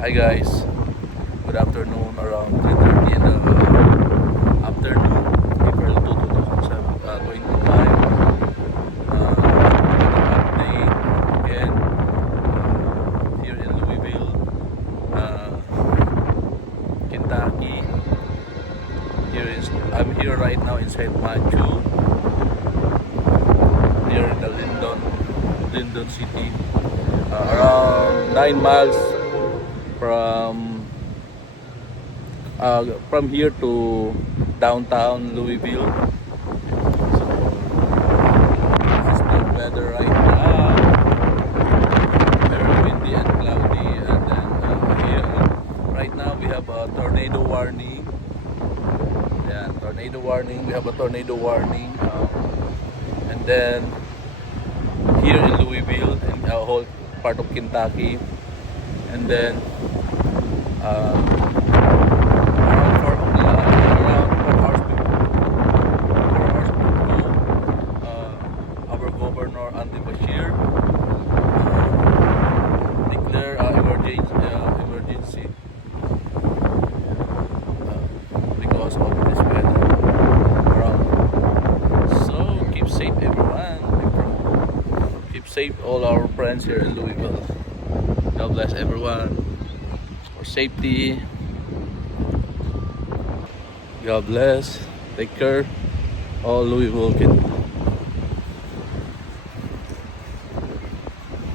Hi guys, good afternoon, around 3:30 in the afternoon, April 2, 2025. Update again here in Louisville, Kentucky. I'm here right now in St. Matthew, near the Linden City, around 9 miles from here to downtown Louisville. So this is the weather right now. Very windy and cloudy, and then here right now we have a tornado warning. Yeah, tornado warning. We have a tornado warning, and then here in Louisville and a whole part of Kentucky, and then around 4 hours before, our governor Andy Bashir declare emergency because of this weather around. So keep safe, everyone. Keep safe, all our friends here in Louisville. God bless everyone for safety. God bless. Take care. All Louisville kids.